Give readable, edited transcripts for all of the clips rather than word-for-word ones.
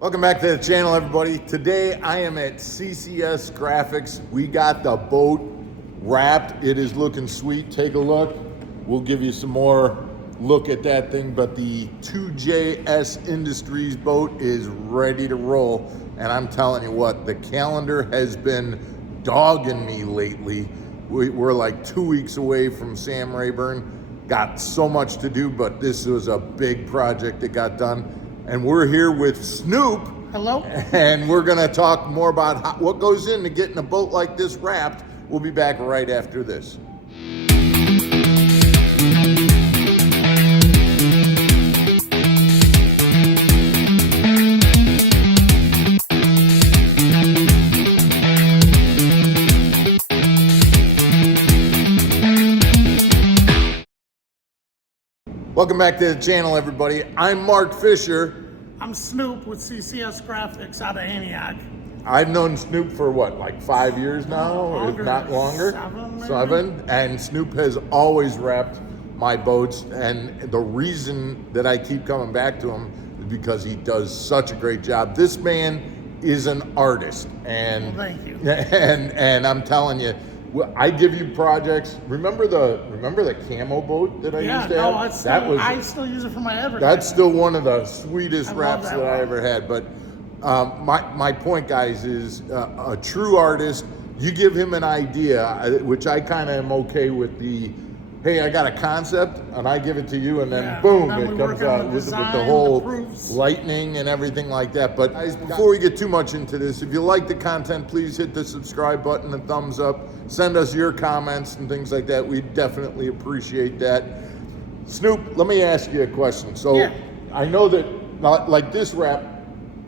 Welcome back to the channel, everybody. Today I am at CCS Graphics. We got the boat wrapped. It is looking sweet. Take a look. We'll give you some more look at that thing, but the 2JS Industries boat is ready to roll. And I'm telling you what, the calendar has been dogging me lately. We're like 2 weeks away from Sam Rayburn. Got so much to do, but this was a big project that got done. And we're here with Snoop. Hello. And we're gonna talk more about what goes into getting a boat like this wrapped. We'll be back right after this. Welcome back to the channel, everybody. I'm Mark Fisher. I'm Snoop with CCS Graphics out of Antioch. I've known Snoop for what, like 5 years now, if not longer? Seven. And Snoop has always wrapped my boats. And the reason that I keep coming back to him is because he does such a great job. This man is an artist. And well, thank you. And I'm telling you, I give you projects. Remember the camo boat that I used to have? I still use it for my advertising. That's still one of the sweetest wraps that I ever had. But my point, guys, is a true artist. You give him an idea, which I kind of am okay with the, hey, I got a concept, and I give it to you, and then boom, it comes out with the whole lightning and everything like that. But guys, before we get too much into this, if you like the content, please hit the subscribe button and thumbs up. Send us your comments and things like that. We definitely appreciate that. Snoop, let me ask you a question. So I know that, like this wrap,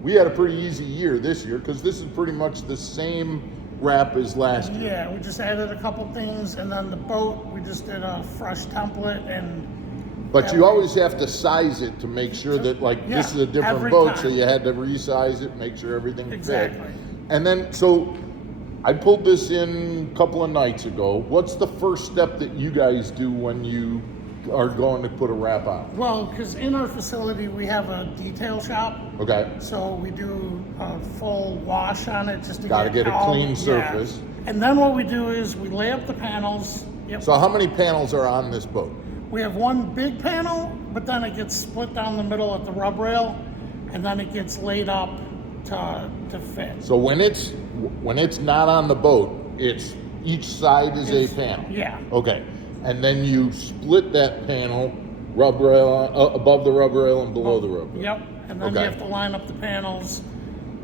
we had a pretty easy year this year because this is pretty much the same wrap as last year. Yeah, we just added a couple things, and then the boat, we just did a fresh template. But you always have to size it to make sure that, like, this is a different boat, so you had to resize it, make sure everything fit. And then, so I pulled this in a couple of nights ago. What's the first step that you guys do when you are going to put a wrap on? Well, because in our facility we have a detail shop. Okay. So we do a full wash on it just to get a clean surface. And then what we do is we lay up the panels. So how many panels are on this boat? We have one big panel, but then it gets split down the middle at the rub rail, and then it gets laid up to fit. So when it's not on the boat, it's each side is a panel. Yeah. Okay. And then you split that panel, rub rail above the rub rail and below the rub rail. Yep. And then you have to line up the panels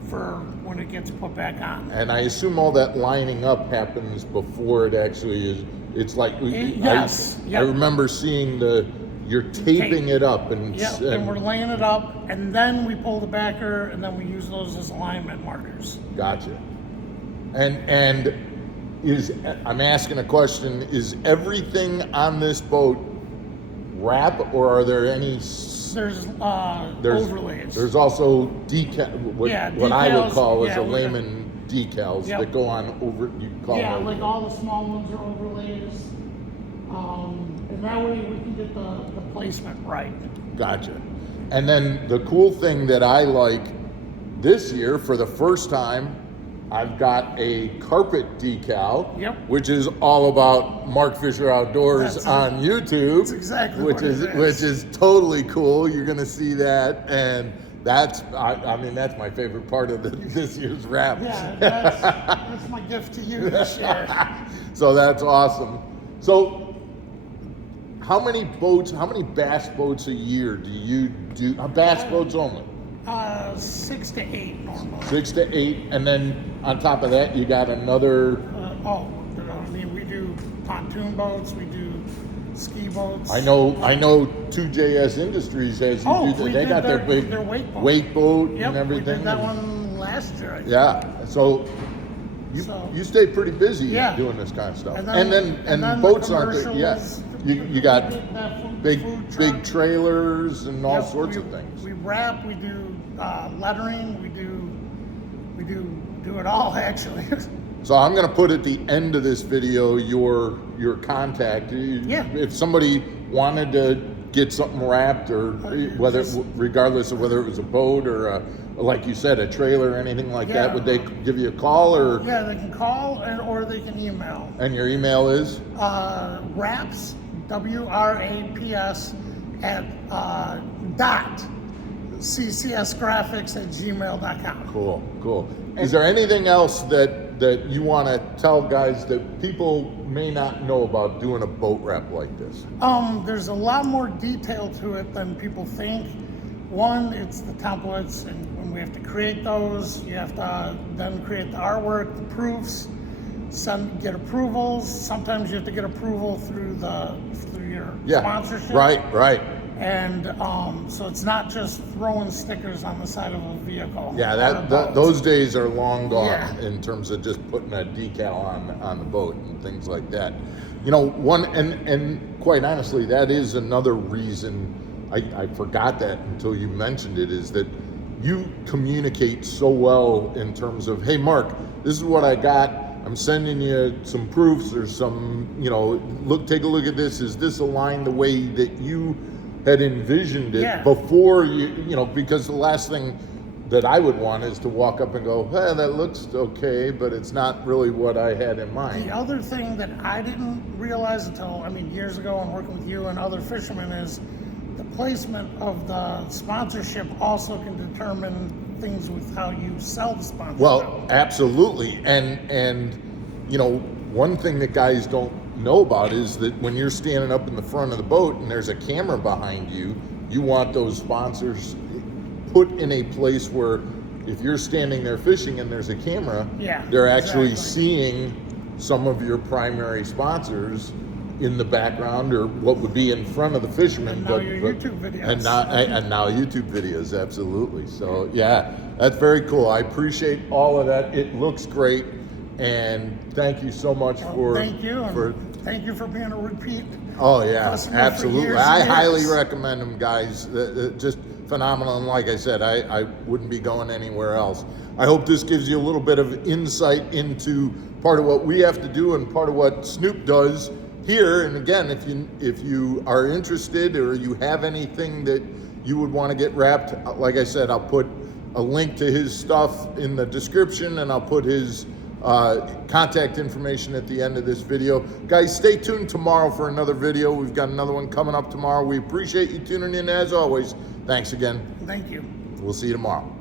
for when it gets put back on. And I assume all that lining up happens before it actually is. It's like I remember seeing you're taping it up and we're laying it up, and then we pull the backer, and then we use those as alignment markers. Gotcha. And I'm asking a question, is everything on this boat wrap, or are there any? There's overlays. There's also what I would call as a layman decals that go on over. You call them like all the small ones are overlays, and that way we can get the placement right. Gotcha. And then the cool thing that I like this year, for the first time, I've got a carpet decal, which is all about Mark Fisher Outdoors on YouTube. That's exactly which is totally cool. You're gonna see that, and that's that's my favorite part of this year's wrap. Yeah, that's my gift to you this year. So that's awesome. So how many bass boats a year do you do? Bass boats only? 6 to 8 normally. 6 to 8, and then on top of that, you got another. We do pontoon boats. We do ski boats. I know. 2JS Industries has they got their big wake boat and everything. We did that one last year. I think. Yeah. So you stay pretty busy doing this kind of stuff. And then boats aren't there. Yes. You got big trailers and all sorts of things. We wrap. We do lettering. We do it all actually. So I'm going to put at the end of this video your contact. If somebody wanted to get something wrapped, or regardless of whether it was a boat or like you said, a trailer or anything like that, Yeah. would they give you a call or? Yeah, they can call or they can email. And your email is? Wraps, WRAPS, at dot ccsgraphics@gmail.com. Cool. Is there anything else that you want to tell guys that people may not know about doing a boat wrap like this? There's a lot more detail to it than people think. One, it's the templates, and when we have to create those, you have to then create the artwork, the proofs, get approvals. Sometimes you have to get approval through your sponsorship. Right. And so it's not just throwing stickers on the side of a vehicle. Yeah, those days are long gone Yeah. in terms of just putting a decal on the boat and things like that. You know, and quite honestly, that is another reason I forgot that until you mentioned it, is that you communicate so well in terms of, hey, Mark, this is what I got. I'm sending you some proofs or some, take a look at this. Is this aligned the way that you had envisioned it before because the last thing that I would want is to walk up and go, hey, that looks okay, but it's not really what I had in mind. The other thing that I didn't realize until, years ago and working with you and other fishermen is the placement of the sponsorship also can determine things with how you sell the sponsorship. Well, absolutely. And one thing that guys don't know about is that when you're standing up in the front of the boat and there's a camera behind you, you want those sponsors put in a place where if you're standing there fishing and there's a camera, they're actually seeing some of your primary sponsors in the background or what would be in front of the fishermen. And now your YouTube videos. And now YouTube videos, absolutely. So yeah, that's very cool. I appreciate all of that. It looks great. And thank you so much thank you. Thank you for being a repeat. Oh yeah, customer absolutely. for I years. highly recommend them, guys. Just phenomenal. And like I said, I wouldn't be going anywhere else. I hope this gives you a little bit of insight into part of what we have to do and part of what Snoop does here. And again, if you are interested or you have anything that you would want to get wrapped, like I said, I'll put a link to his stuff in the description, and I'll put his contact information at the end of this video. Guys, stay tuned tomorrow for another video. We've got another one coming up tomorrow. We appreciate you tuning in as always. Thanks again. Thank you. We'll see you tomorrow.